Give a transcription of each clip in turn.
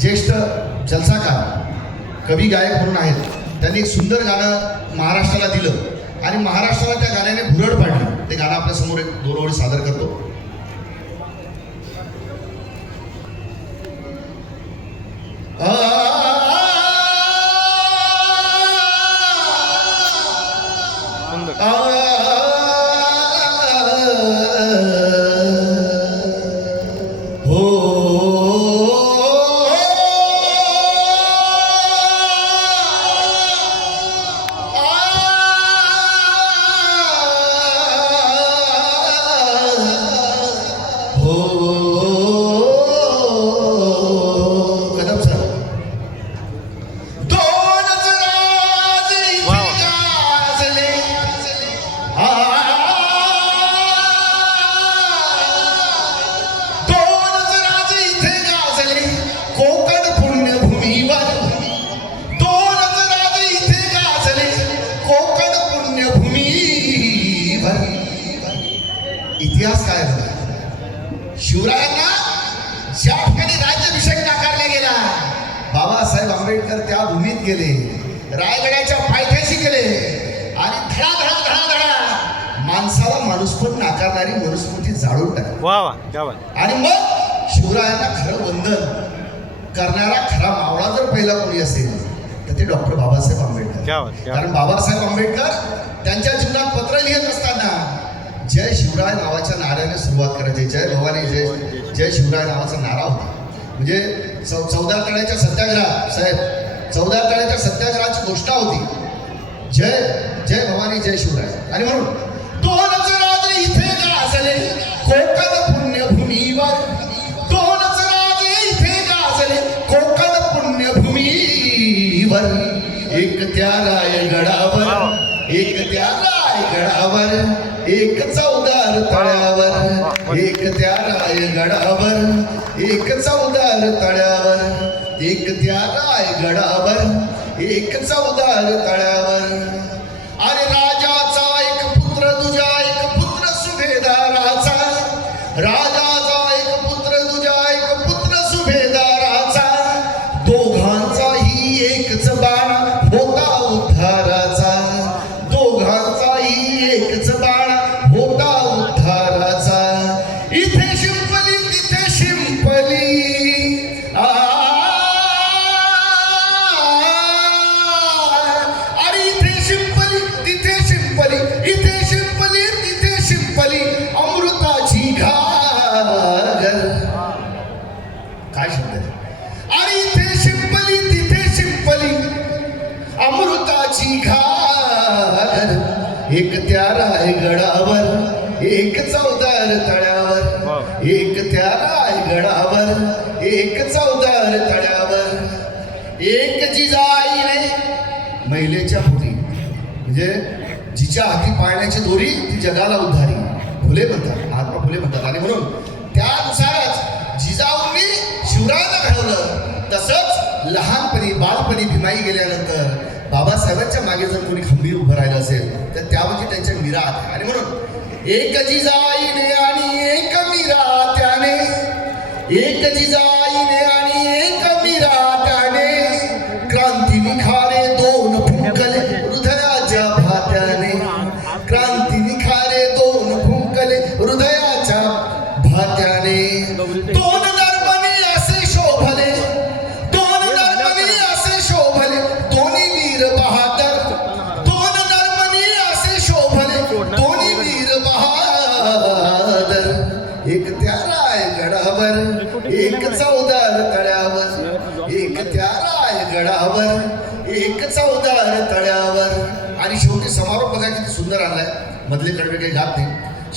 ज्येष्ठ जलसाकार कवी गायक म्हणून आहेत. त्यांनी एक सुंदर गाणं महाराष्ट्राला दिलं. आणि महाराष्ट्राला त्या गाण्याने भुरड पाडली. ते गाणं आपल्यासमोर एक दोन ओळी सादर करतो. इतिहास काय झाला शिवरायांना ज्या ठिकाणी राज्याभिषेक नाकारला गेला बाबासाहेब आंबेडकर त्या भूमीत गेले रायगडाच्या पायथ्याशी गेले आणि धडा धडा धडा धडा माणसाला माणूस पण नाकारणारी मनुस्मृती जाळून टाकली. आणि मग शिवरायांना खरं वंदन करणारा खरा मावळा जर पहिला कोणी असेल तर ते डॉक्टर बाबासाहेब आंबेडकर. कारण बाबासाहेब आंबेडकर त्यांच्या जीवनात पत्र लिहित असताना जय शिवराय नावाच्या नाऱ्याने सुरुवात करायची. जय भवानी जय जय शिवराय. नावाचा नारा होता. म्हणजे चौ चौदा तळ्याच्या सत्याग्रह साहेब चौदा तळ्याच्या सत्याग्रहाची घोषणा होती. जय जय भवानी जय शिवराय. आणि म्हणून दोनच राज इथे गाजले कोकण पुण्यभूमीवर. दोनच राज इथे गाजले कोकण पुण्यभूमीवर. एक त्या रायगडावर एक त्या रायगडावर एक चौदार तळ्यावर एक त्या रायगडावर एक चौदार तळ्यावर एक त्या रायगडावर एक चौदार तळ्यावर. अरे एक त्या रायगडावर एक चौदार तळ्यावर. एक त्या रायगडावर एक चौदार तळ्यावर. एक जिजाईने महिलेच्या पोटी म्हणजे जिच्या हाती पाळण्याची दोरी ती जगाला उद्धारी फुले म्हणतात महात्मा फुले म्हणतात. आणि म्हणून त्यानुसारच जिजाऊंनी शिवरायांना घडवलं. तसंच लहानपणी बालपणी भीमाई गेल्यानंतर बाबासाहेबांच्या मागे जर कोणी खंबीर उभं राहिलं असेल तर त्यामध्ये त्यांच्या मीरा आहेत. आणि म्हणून एक जिजाईने आणि एक मिरा त्याने एक जिजाईने आणि एक मिरा त्याने क्रांती निखारे दोन फुंकले हृदयाच्या भात्याने क्रांती निखारे दोन फुंकले हृदयाच्या भात्याने दोन वीर बहादर एक त्या रायगडावर एक चौदार तळ्यावर एक त्या रायगडावर एक चौदार तळ्यावर. आणि शेवटी समारोप बघा किती सुंदर आलाय. मधले कडवे काही घात नाही.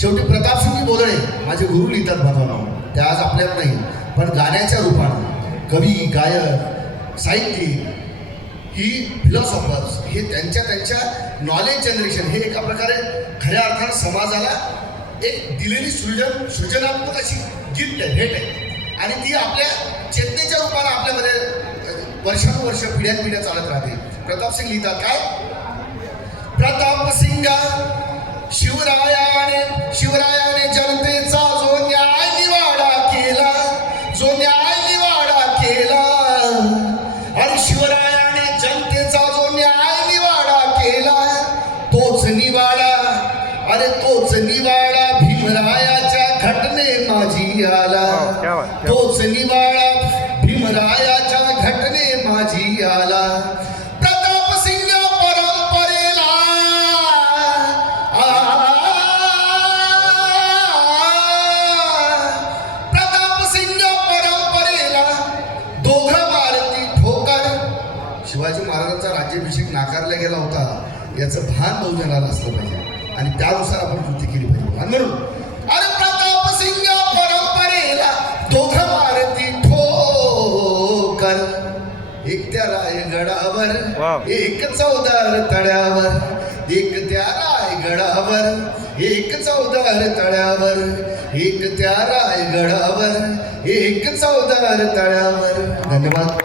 शेवटी प्रतापसिंह बोदळे माझे गुरु लिहितात महत्वानं ते आज आपल्याला नाही पण गाण्याच्या रूपानं कवी गायक साहित्यिक ही फिलॉसॉफर्स हे त्यांच्या त्यांच्या नॉलेज जनरेशन हे एका प्रकारे खऱ्या अर्थानं समाजाला एक दिलेली सृजन सृजनात्मक अशी गिफ्ट आहे भेट आहे. आणि ती आपल्या चेतनेच्या रूपानं आपल्यामध्ये वर्षानुवर्ष पिढ्यान पिढ्या चालत राहते. प्रताप सिंग लिहितात काय? प्रताप सिंग शिवरायाने शिवरायाने तो निवाळा भीमरायाच्या घटने माझी आला तोच निवाळा भीमरायाच्या घटने माझी आला शिवाजी महाराजांचा राज्याभिषेक नाकारला गेला होता. याचं भान बहुजनाला असलं पाहिजे. आणि त्यानुसार आपण कृती केली पाहिजे. आणि म्हणून अरे प्रताप सिंग परंपरेला दोघं मारती ठोकर. एक त्या रायगडावर एक चौदार तळ्यावर. एक त्या रायगडावर एक चौदार तळ्यावर. एक त्या रायगडावर एक चौदार तळ्यावर. धन्यवाद.